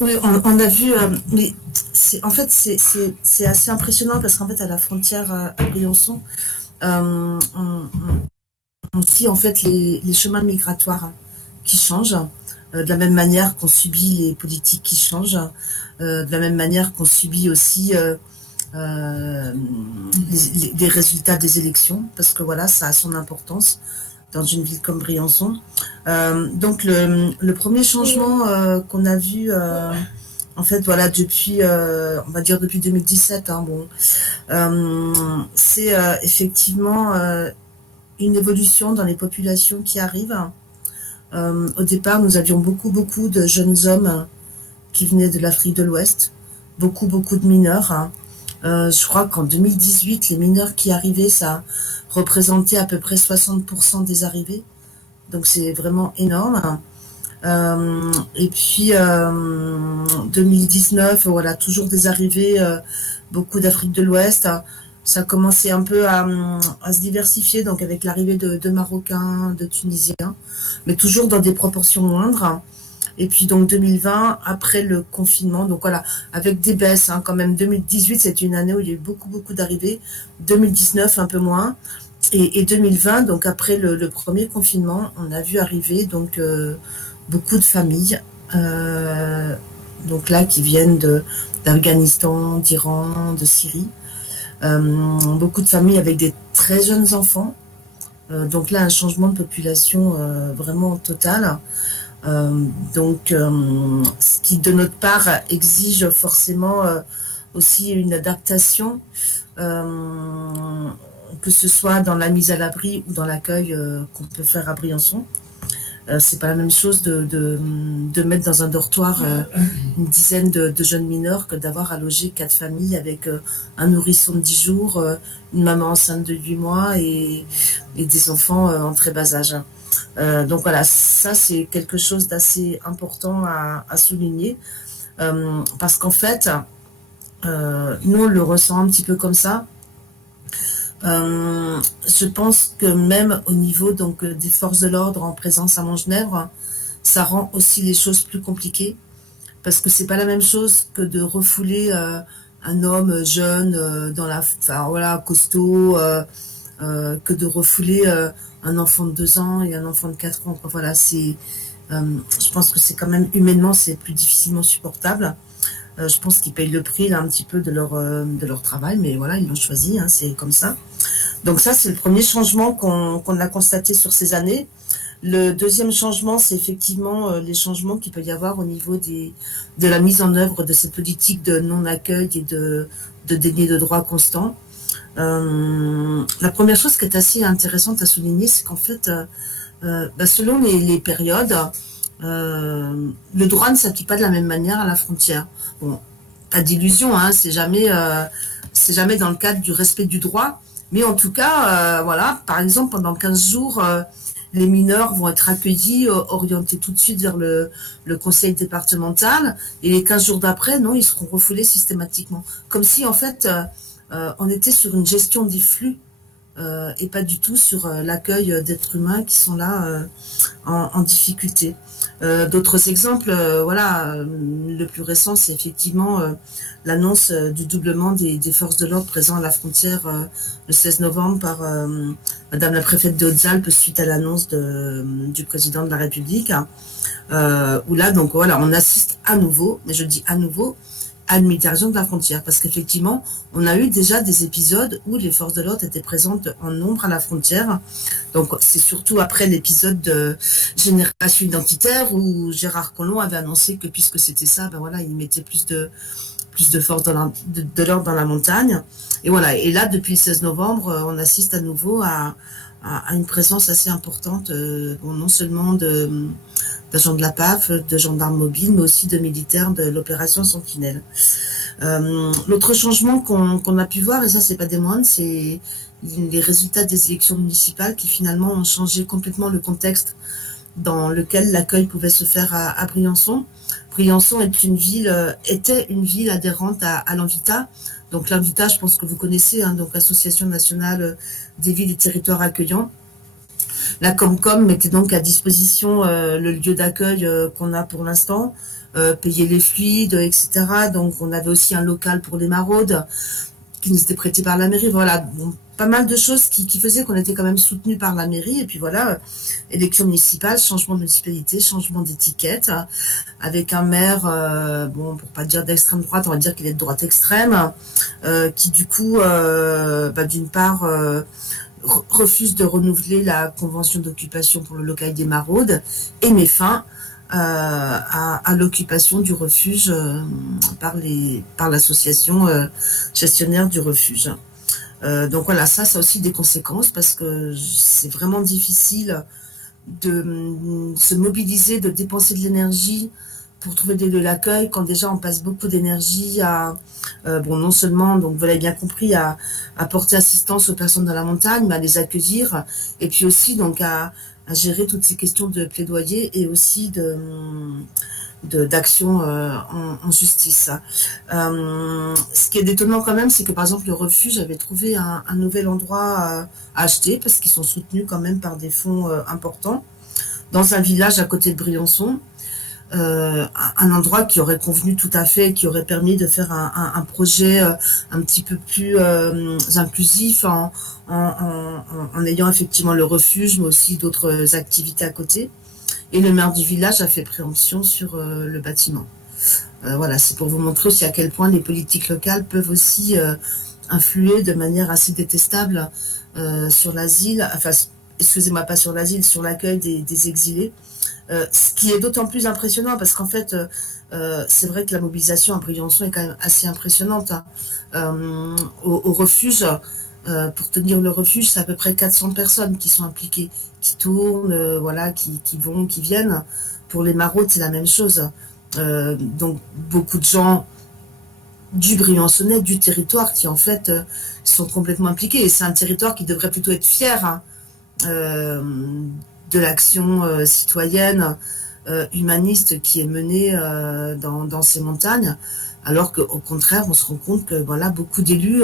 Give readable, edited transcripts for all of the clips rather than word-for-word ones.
Oui, on a vu, mais en fait, c'est assez impressionnant parce qu'en fait, à la frontière à Briançon, on vit en fait les chemins migratoires qui changent, de la même manière qu'on subit les politiques qui changent, de la même manière qu'on subit aussi euh, les résultats des élections, parce que voilà, ça a son importance dans une ville comme Briançon. Donc le premier changement qu'on a vu, en fait, voilà, depuis, on va dire depuis 2017, hein, bon, c'est effectivement une évolution dans les populations qui arrivent. Au départ, nous avions beaucoup de jeunes hommes qui venaient de l'Afrique de l'Ouest, beaucoup de mineurs, hein. Je crois qu'en 2018, les mineurs qui arrivaient, ça représentait à peu près 60% des arrivées. Donc c'est vraiment énorme. Et puis 2019, voilà, toujours des arrivées, beaucoup d'Afrique de l'Ouest. Ça a commencé un peu à se diversifier, donc avec l'arrivée de Marocains, de Tunisiens, mais toujours dans des proportions moindres. Et puis donc 2020, après le confinement, donc voilà, avec des baisses, hein, quand même. 2018, c'était une année où il y a eu beaucoup d'arrivées. 2019, un peu moins. Et 2020, donc après le premier confinement, on a vu arriver donc beaucoup de familles, donc là qui viennent d'Afghanistan, d'Iran, de Syrie. Beaucoup de familles avec des très jeunes enfants. Donc là, un changement de population vraiment total. Ce qui de notre part exige forcément aussi une adaptation, que ce soit dans la mise à l'abri ou dans l'accueil qu'on peut faire à Briançon. C'est pas la même chose de mettre dans un dortoir une dizaine de jeunes mineurs que d'avoir à loger 4 familles avec un nourrisson de 10 jours, une maman enceinte de 8 mois et des enfants en très bas âge. Donc voilà, ça c'est quelque chose d'assez important à souligner, parce qu'en fait, nous on le ressent un petit peu comme ça. Je pense que même au niveau donc des forces de l'ordre en présence à Montgenèvre, ça rend aussi les choses plus compliquées parce que c'est pas la même chose que de refouler un homme jeune dans la, enfin voilà, costaud, que de refouler un enfant de 2 ans et un enfant de 4 ans. Voilà, je pense que c'est quand même humainement c'est plus difficilement supportable. Je pense qu'ils payent le prix là un petit peu de leur travail, mais voilà, ils l'ont choisi, hein, c'est comme ça. Donc ça, c'est le premier changement qu'on a constaté sur ces années. Le deuxième changement, c'est effectivement les changements qu'il peut y avoir au niveau de la mise en œuvre de cette politique de non-accueil et de déni de droit constant. La première chose qui est assez intéressante à souligner, c'est qu'en fait, selon les périodes, le droit ne s'applique pas de la même manière à la frontière. Bon, pas d'illusion, hein, c'est jamais dans le cadre du respect du droit, mais en tout cas, voilà, par exemple, pendant 15 jours, les mineurs vont être accueillis, orientés tout de suite vers le conseil départemental, et les 15 jours d'après, non, ils seront refoulés systématiquement. Comme si, en fait, on était sur une gestion des flux, et pas du tout sur l'accueil d'êtres humains qui sont là en difficulté. D'autres exemples, voilà, le plus récent, c'est effectivement l'annonce du doublement des forces de l'ordre présentes à la frontière le 16 novembre par Madame la préfète des Hautes-Alpes suite à l'annonce du président de la République, où là, donc voilà, on assiste à nouveau, mais je dis à nouveau, à une militarisation de la frontière, parce qu'effectivement, on a eu déjà des épisodes où les forces de l'ordre étaient présentes en nombre à la frontière. Donc, c'est surtout après l'épisode de Génération Identitaire où Gérard Collomb avait annoncé que puisque c'était ça, ben voilà, il mettait plus de force de l'ordre dans la montagne. Et voilà. Et là, depuis le 16 novembre, on assiste à nouveau à une présence assez importante, non seulement d'agents de la PAF, de gendarmes mobiles, mais aussi de militaires de l'opération Sentinelle. L'autre changement qu'on a pu voir, et ça c'est pas des moindres, c'est les résultats des élections municipales qui finalement ont changé complètement le contexte dans lequel l'accueil pouvait se faire à Briançon. Briançon était une ville adhérente à l'ANVITA. Donc l'ANVITA, je pense que vous connaissez, hein, donc Association nationale des villes et territoires accueillants. La Comcom mettait donc à disposition le lieu d'accueil qu'on a pour l'instant, payer les fluides, etc. Donc on avait aussi un local pour les maraudes qui nous était prêté par la mairie. Voilà, bon, pas mal de choses qui faisaient qu'on était quand même soutenu par la mairie. Et puis voilà, élection municipale, changement de municipalité, changement d'étiquette, avec un maire, bon, pour pas dire d'extrême droite, on va dire qu'il est de droite extrême, qui du coup, d'une part, refuse de renouveler la convention d'occupation pour le local des maraudes et met fin à l'occupation du refuge par l'association gestionnaire du refuge. Donc voilà, ça a aussi des conséquences parce que c'est vraiment difficile de se mobiliser, de dépenser de l'énergie pour trouver des lieux d'accueil quand déjà on passe beaucoup d'énergie à bon, non seulement, donc vous l'avez bien compris, à porter assistance aux personnes dans la montagne, mais à les accueillir, et puis aussi donc à gérer toutes ces questions de plaidoyer et aussi d'action en justice. Ce qui est étonnant quand même, c'est que par exemple le refuge avait trouvé un nouvel endroit à acheter parce qu'ils sont soutenus quand même par des fonds importants dans un village à côté de Briançon. Un endroit qui aurait convenu tout à fait, qui aurait permis de faire un projet un petit peu plus inclusif en ayant effectivement le refuge, mais aussi d'autres activités à côté. Et le maire du village a fait préemption sur le bâtiment. Voilà, c'est pour vous montrer aussi à quel point les politiques locales peuvent aussi influer de manière assez détestable sur l'asile, enfin, excusez-moi, pas sur l'asile, sur l'accueil des exilés. Ce qui est d'autant plus impressionnant parce qu'en fait, c'est vrai que la mobilisation à Briançon est quand même assez impressionnante. Hein. Au refuge, pour tenir le refuge, c'est à peu près 400 personnes qui sont impliquées, qui tournent, voilà, qui vont, qui viennent. Pour les maraudes, c'est la même chose. Donc beaucoup de gens du Briançonnais, du territoire, qui en fait sont complètement impliqués. Et c'est un territoire qui devrait plutôt être fier, hein, de l'action citoyenne, humaniste qui est menée dans ces montagnes, alors qu'au contraire, on se rend compte que voilà, beaucoup d'élus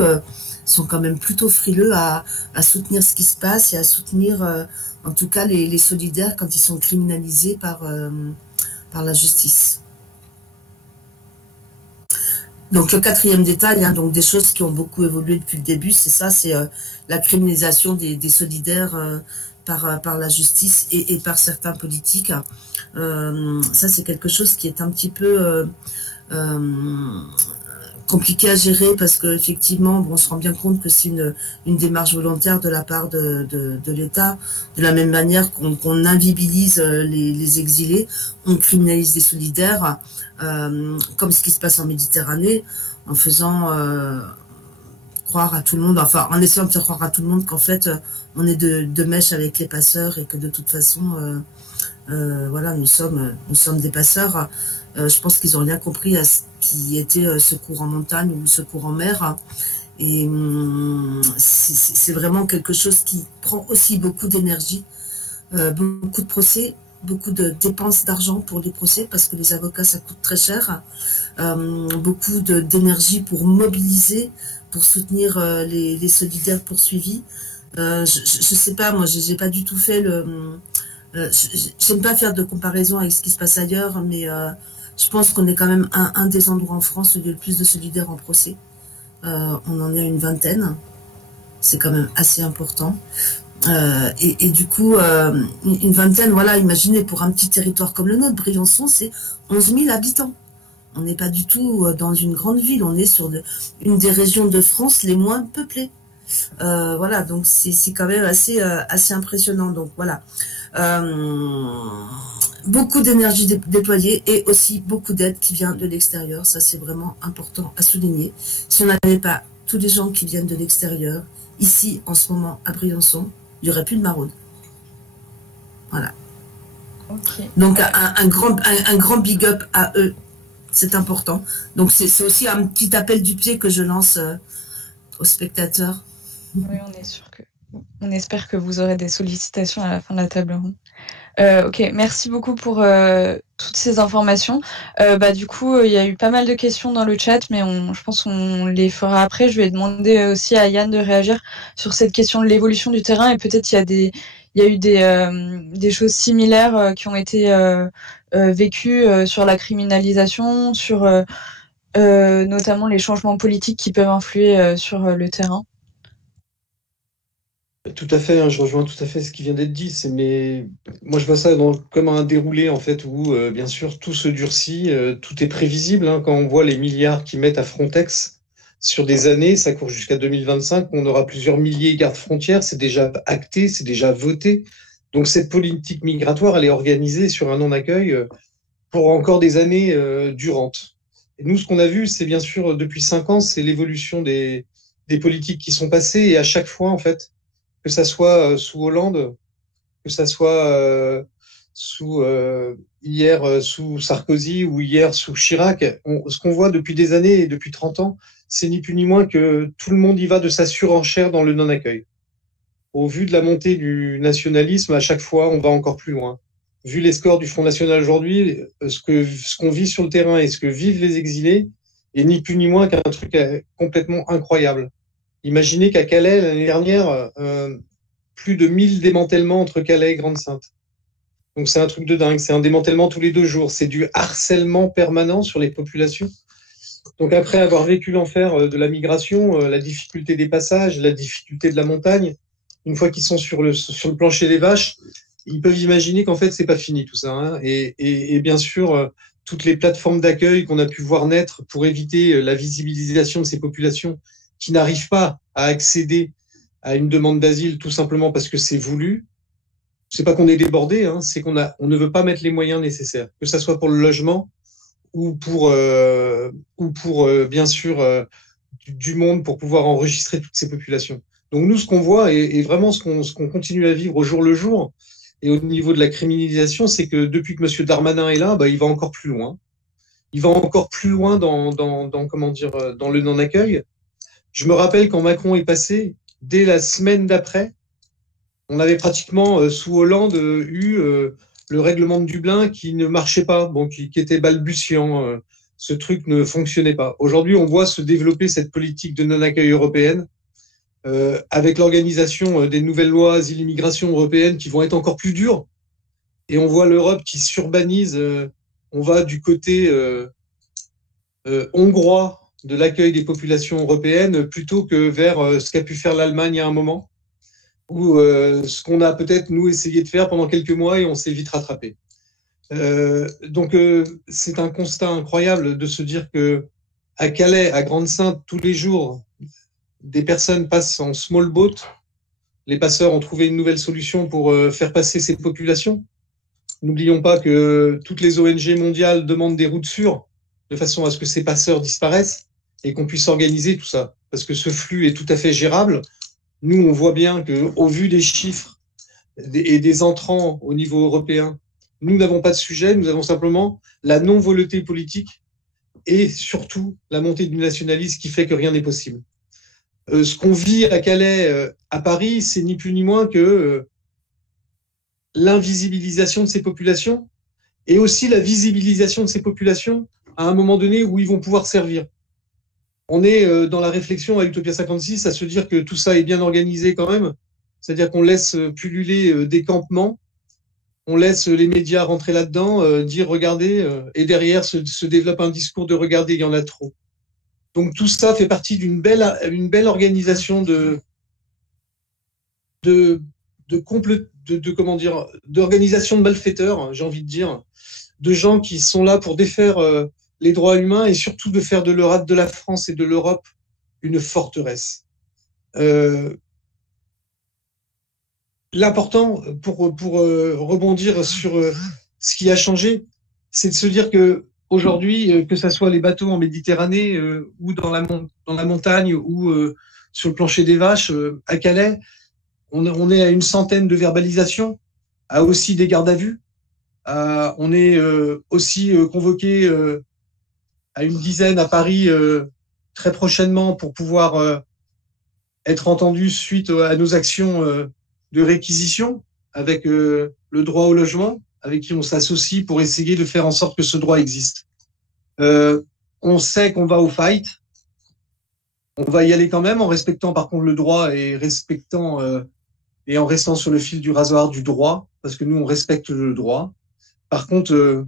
sont quand même plutôt frileux à soutenir ce qui se passe et à soutenir en tout cas les solidaires quand ils sont criminalisés par la justice. Donc le quatrième détail, hein, donc des choses qui ont beaucoup évolué depuis le début, c'est ça, c'est la criminalisation des solidaires par la justice et par certains politiques. Ça, c'est quelque chose qui est un petit peu compliqué à gérer parce qu'effectivement, bon, on se rend bien compte que c'est une démarche volontaire de la part de l'État. De la même manière qu'on invisibilise les exilés, on criminalise les solidaires, comme ce qui se passe en Méditerranée, en faisant croire à tout le monde, enfin en essayant de faire croire à tout le monde qu'en fait on est de mèche avec les passeurs et que de toute façon voilà, nous sommes des passeurs. Je pense qu'ils ont rien compris à ce qui était secours en montagne ou secours en mer. Et c'est vraiment quelque chose qui prend aussi beaucoup d'énergie, beaucoup de procès, beaucoup de dépenses d'argent pour les procès parce que les avocats ça coûte très cher, beaucoup d'énergie pour mobiliser, pour soutenir les solidaires poursuivis. Je sais pas, moi j'ai pas du tout fait j'aime pas faire de comparaison avec ce qui se passe ailleurs, mais je pense qu'on est quand même un des endroits en France où il y a le plus de solidaires en procès. On en est à une vingtaine, c'est quand même assez important. Et du coup, une vingtaine, voilà, imaginez pour un petit territoire comme le nôtre, Briançon, c'est 11 000 habitants. On n'est pas du tout dans une grande ville, on est sur une des régions de France les moins peuplées. Voilà, donc c'est quand même assez impressionnant. Donc voilà, beaucoup d'énergie déployée et aussi beaucoup d'aide qui vient de l'extérieur. Ça, c'est vraiment important à souligner. Si on n'avait pas tous les gens qui viennent de l'extérieur, ici, en ce moment, à Briançon, il n'y aurait plus de maraude. Voilà. Okay. Donc, un grand big up à eux. C'est important. Donc, c'est aussi un petit appel du pied que je lance aux spectateurs. Oui, on espère que vous aurez des sollicitations à la fin de la table ronde. Ok, merci beaucoup pour toutes ces informations. Du coup, il y a eu pas mal de questions dans le chat, mais je pense qu'on les fera après. Je vais demander aussi à Yann de réagir sur cette question de l'évolution du terrain et peut-être il il y a eu des choses similaires qui ont été vécues sur la criminalisation, sur notamment les changements politiques qui peuvent influer sur le terrain. Tout à fait, hein, je rejoins tout à fait ce qui vient d'être dit. Mais moi, je vois ça comme un déroulé en fait où, bien sûr, tout se durcit, tout est prévisible. Hein, quand on voit les milliards qu'ils mettent à Frontex sur des années, ça court jusqu'à 2025. On aura plusieurs milliers de gardes-frontières. C'est déjà acté, c'est déjà voté. Donc cette politique migratoire, elle est organisée sur un non-accueil pour encore des années durantes. Et nous, ce qu'on a vu, c'est bien sûr depuis 5 ans, c'est l'évolution des politiques qui sont passées et à chaque fois, en fait, que ça soit sous Hollande, que ça soit hier sous Sarkozy ou hier sous Chirac, ce qu'on voit depuis des années et depuis 30 ans, c'est ni plus ni moins que tout le monde y va de sa surenchère dans le non-accueil. Au vu de la montée du nationalisme, à chaque fois, on va encore plus loin. Vu les scores du Front National aujourd'hui, ce qu'on vit sur le terrain et ce que vivent les exilés est ni plus ni moins qu'un truc complètement incroyable. Imaginez qu'à Calais, l'année dernière, plus de 1000 démantèlements entre Calais et Grande-Synthe. Donc c'est un truc de dingue, c'est un démantèlement tous les 2 jours, c'est du harcèlement permanent sur les populations. Donc après avoir vécu l'enfer de la migration, la difficulté des passages, la difficulté de la montagne, une fois qu'ils sont sur le plancher des vaches, ils peuvent imaginer qu'en fait c'est pas fini tout ça. Hein. Et bien sûr, toutes les plateformes d'accueil qu'on a pu voir naître pour éviter la visibilisation de ces populations qui n'arrivent pas à accéder à une demande d'asile tout simplement parce que c'est voulu. C'est pas qu'on est débordé, hein, c'est qu'on ne veut pas mettre les moyens nécessaires, que ça soit pour le logement ou pour bien sûr du monde pour pouvoir enregistrer toutes ces populations. Donc nous, ce qu'on voit et vraiment ce qu'on continue à vivre au jour le jour et au niveau de la criminalisation, c'est que depuis que M. Darmanin est là, il va encore plus loin. Il va encore plus loin dans le non-accueil. Je me rappelle quand Macron est passé, dès la semaine d'après, on avait pratiquement, sous Hollande, eu le règlement de Dublin qui ne marchait pas, qui était balbutiant. Ce truc ne fonctionnait pas. Aujourd'hui, on voit se développer cette politique de non-accueil européenne avec l'organisation des nouvelles lois asile-immigration européennes qui vont être encore plus dures. Et on voit l'Europe qui s'urbanise. On va du côté hongrois de l'accueil des populations européennes plutôt que vers ce qu'a pu faire l'Allemagne à un moment ou ce qu'on a peut-être nous essayé de faire pendant quelques mois et on s'est vite rattrapé. Donc c'est un constat incroyable de se dire que à Calais, à Grande-Synthe, tous les jours, des personnes passent en small boat. Les passeurs ont trouvé une nouvelle solution pour faire passer ces populations. N'oublions pas que toutes les ONG mondiales demandent des routes sûres de façon à ce que ces passeurs disparaissent et qu'on puisse organiser tout ça. Parce que ce flux est tout à fait gérable. Nous, on voit bien qu'au vu des chiffres et des entrants au niveau européen, nous n'avons pas de sujet, nous avons simplement la non-volonté politique et surtout la montée du nationalisme qui fait que rien n'est possible. Ce qu'on vit à Calais, à Paris, c'est ni plus ni moins que l'invisibilisation de ces populations et aussi la visibilisation de ces populations à un moment donné où ils vont pouvoir servir. On est dans la réflexion à Utopia 56 à se dire que tout ça est bien organisé quand même, c'est-à-dire qu'on laisse pulluler des campements, on laisse les médias rentrer là-dedans, dire regardez, et derrière se développe un discours de regardez, il y en a trop. Donc tout ça fait partie d'une belle organisation d'organisation de malfaiteurs, j'ai envie de dire, de gens qui sont là pour défaire les droits humains et surtout de faire de la France et de l'Europe une forteresse. L'important pour rebondir sur ce qui a changé, c'est de se dire que aujourd'hui, que ça soit les bateaux en Méditerranée ou dans la montagne ou sur le plancher des vaches à Calais, on est à une centaine de verbalisations, à aussi des gardes à vue. On est aussi convoqué à une dizaine à Paris très prochainement pour pouvoir être entendu suite à nos actions de réquisition avec le droit au logement, avec qui on s'associe pour essayer de faire en sorte que ce droit existe. On sait qu'on va au fight. On va y aller quand même en respectant par contre le droit et respectant et en restant sur le fil du rasoir du droit, parce que nous, on respecte le droit. Par contre,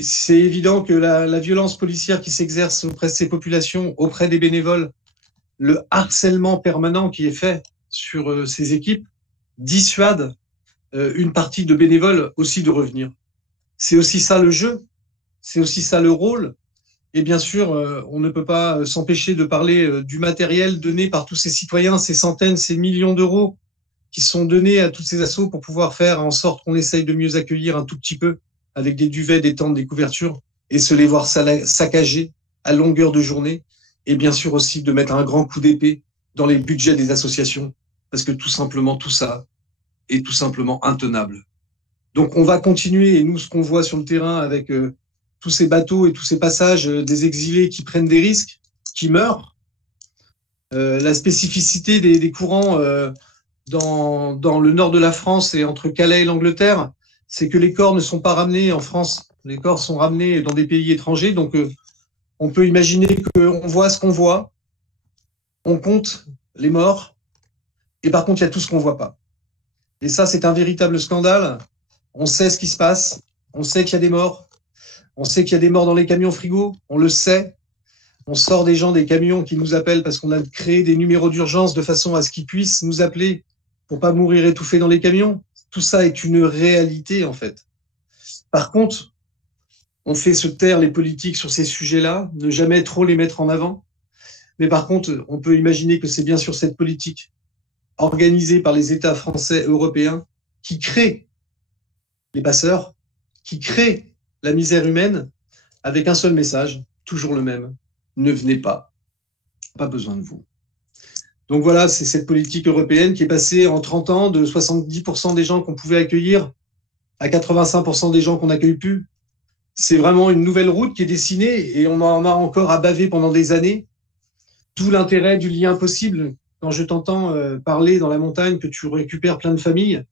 c'est évident que la violence policière qui s'exerce auprès de ces populations, auprès des bénévoles, le harcèlement permanent qui est fait sur ces équipes, dissuade une partie de bénévoles aussi de revenir. C'est aussi ça le jeu, c'est aussi ça le rôle. Et bien sûr, on ne peut pas s'empêcher de parler du matériel donné par tous ces citoyens, ces centaines, ces millions d'euros qui sont donnés à toutes ces assos pour pouvoir faire en sorte qu'on essaye de mieux accueillir un tout petit peu avec des duvets, des tentes, des couvertures, et se les voir saccager à longueur de journée. Et bien sûr aussi de mettre un grand coup d'épée dans les budgets des associations, parce que tout simplement, tout ça est tout simplement intenable. Donc on va continuer, et nous, ce qu'on voit sur le terrain avec tous ces bateaux et tous ces passages des exilés qui prennent des risques, qui meurent, la spécificité des courants dans le nord de la France et entre Calais et l'Angleterre, c'est que les corps ne sont pas ramenés en France, les corps sont ramenés dans des pays étrangers, donc on peut imaginer qu'on voit ce qu'on voit, on compte les morts, et par contre il y a tout ce qu'on voit pas. Et ça, c'est un véritable scandale. On sait ce qui se passe, on sait qu'il y a des morts, on sait qu'il y a des morts dans les camions frigo, on le sait. On sort des gens des camions qui nous appellent parce qu'on a créé des numéros d'urgence de façon à ce qu'ils puissent nous appeler pour pas mourir étouffés dans les camions. Tout ça est une réalité, en fait. Par contre, on fait se taire les politiques sur ces sujets-là, ne jamais trop les mettre en avant. Mais par contre, on peut imaginer que c'est bien sûr cette politique organisée par les États français et européens qui crée les passeurs, qui crée la misère humaine avec un seul message, toujours le même. Ne venez pas. Pas besoin de vous. Donc voilà, c'est cette politique européenne qui est passée en 30 ans de 70% des gens qu'on pouvait accueillir à 85% des gens qu'on n'accueille plus. C'est vraiment une nouvelle route qui est dessinée et on en a encore à baver pendant des années. D'où l'intérêt du lien possible. Quand je t'entends parler dans la montagne que tu récupères plein de familles,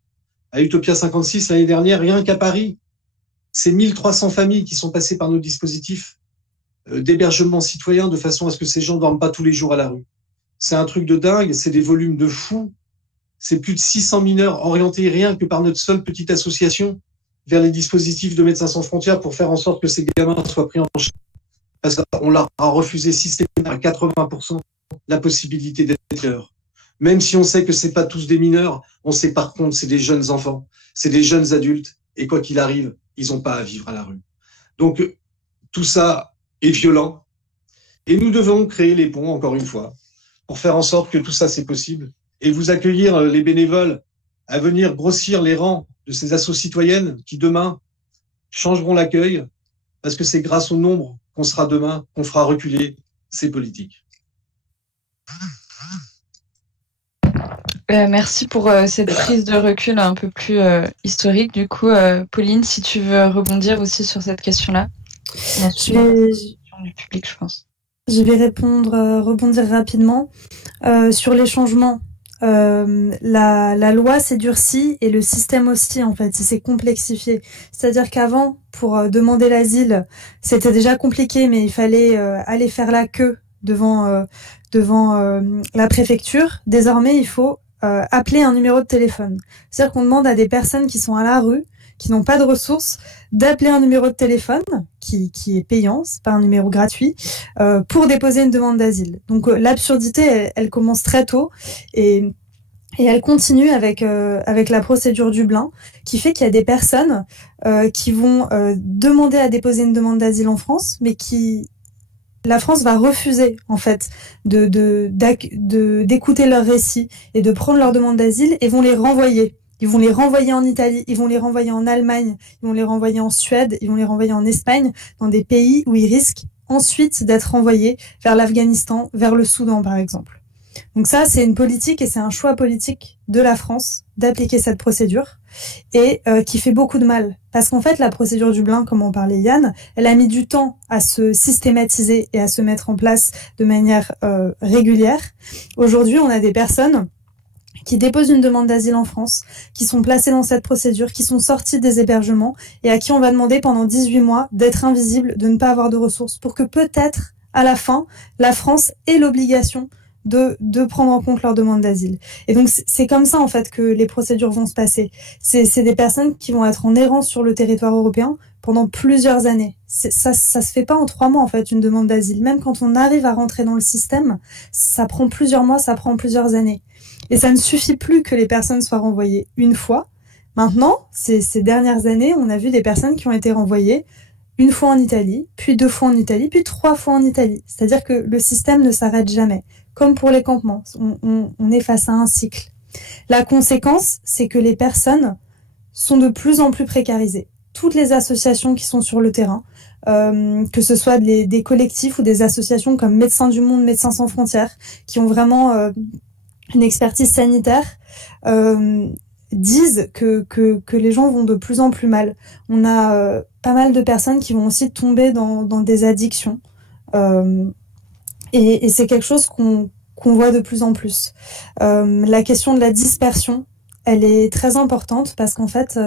à Utopia 56 l'année dernière, rien qu'à Paris, c'est 1300 familles qui sont passées par nos dispositifs d'hébergement citoyen de façon à ce que ces gens ne dorment pas tous les jours à la rue. C'est un truc de dingue, c'est des volumes de fous. C'est plus de 600 mineurs orientés rien que par notre seule petite association vers les dispositifs de Médecins sans frontières pour faire en sorte que ces gamins soient pris en charge. Parce qu'on leur a refusé systématiquement à 80% la possibilité d'être leur. Même si on sait que c'est pas tous des mineurs, on sait par contre c'est des jeunes enfants, c'est des jeunes adultes, et quoi qu'il arrive, ils n'ont pas à vivre à la rue. Donc tout ça est violent, et nous devons créer les ponts, encore une fois, pour faire en sorte que tout ça c'est possible, et vous accueillir les bénévoles à venir grossir les rangs de ces assos citoyennes qui demain changeront l'accueil, parce que c'est grâce au nombre qu'on sera demain, qu'on fera reculer ces politiques. Merci pour cette prise de recul un peu plus historique. Du coup, Pauline, si tu veux rebondir aussi sur cette question-là. Du public, je pense. Je vais rebondir rapidement sur les changements. La loi s'est durcie et le système aussi, en fait, il s'est complexifié. C'est-à-dire qu'avant, pour demander l'asile, c'était déjà compliqué, mais il fallait aller faire la queue devant la préfecture. Désormais, il faut appeler un numéro de téléphone. C'est-à-dire qu'on demande à des personnes qui sont à la rue, qui n'ont pas de ressources, d'appeler un numéro de téléphone qui est payant, c'est pas un numéro gratuit, pour déposer une demande d'asile. Donc l'absurdité, elle commence très tôt et elle continue avec la procédure Dublin, qui fait qu'il y a des personnes qui vont demander à déposer une demande d'asile en France, mais la France va refuser en fait d'écouter leur récit et de prendre leur demande d'asile et vont les renvoyer. Ils vont les renvoyer en Italie, ils vont les renvoyer en Allemagne, ils vont les renvoyer en Suède, ils vont les renvoyer en Espagne, dans des pays où ils risquent ensuite d'être renvoyés vers l'Afghanistan, vers le Soudan par exemple. Donc ça, c'est une politique et c'est un choix politique de la France d'appliquer cette procédure et qui fait beaucoup de mal. Parce qu'en fait, la procédure Dublin, comme en parlait Yann, elle a mis du temps à se systématiser et à se mettre en place de manière régulière. Aujourd'hui, on a des personnes qui déposent une demande d'asile en France, qui sont placées dans cette procédure, qui sont sorties des hébergements et à qui on va demander pendant 18 mois d'être invisibles, de ne pas avoir de ressources pour que peut-être, à la fin, la France ait l'obligation de prendre en compte leur demande d'asile. Et donc c'est comme ça en fait que les procédures vont se passer. C'est des personnes qui vont être en errance sur le territoire européen pendant plusieurs années. Ça se fait pas en 3 mois en fait une demande d'asile. Même quand on arrive à rentrer dans le système, ça prend plusieurs mois, ça prend plusieurs années. Et ça ne suffit plus que les personnes soient renvoyées une fois. Maintenant, ces dernières années, on a vu des personnes qui ont été renvoyées une fois en Italie, puis 2 fois en Italie, puis 3 fois en Italie. C'est-à-dire que le système ne s'arrête jamais. Comme pour les campements, on est face à un cycle. La conséquence, c'est que les personnes sont de plus en plus précarisées. Toutes les associations qui sont sur le terrain, que ce soit des collectifs ou des associations comme Médecins du Monde, Médecins sans frontières, qui ont vraiment une expertise sanitaire, disent que les gens vont de plus en plus mal. On a pas mal de personnes qui vont aussi tomber dans des addictions. Et c'est quelque chose qu'on voit de plus en plus. La question de la dispersion, elle est très importante parce qu'en fait,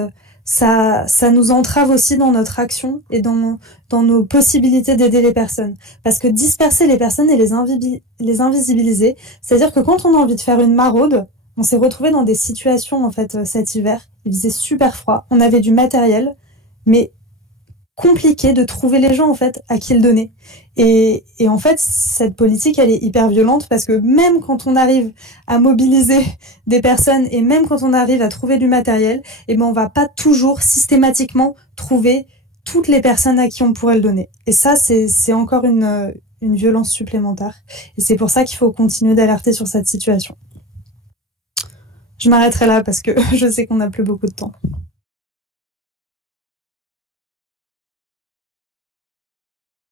ça nous entrave aussi dans notre action et dans nos possibilités d'aider les personnes. Parce que disperser les personnes et les invisibiliser, c'est-à-dire que quand on a envie de faire une maraude, on s'est retrouvé dans des situations en fait cet hiver. Il faisait super froid, on avait du matériel, mais compliqué de trouver les gens en fait à qui le donner. Et en fait, cette politique, elle est hyper violente parce que même quand on arrive à mobiliser des personnes et même quand on arrive à trouver du matériel, eh ben on va pas toujours systématiquement trouver toutes les personnes à qui on pourrait le donner. Et ça, c'est encore une violence supplémentaire. Et c'est pour ça qu'il faut continuer d'alerter sur cette situation. Je m'arrêterai là parce que je sais qu'on n'a plus beaucoup de temps.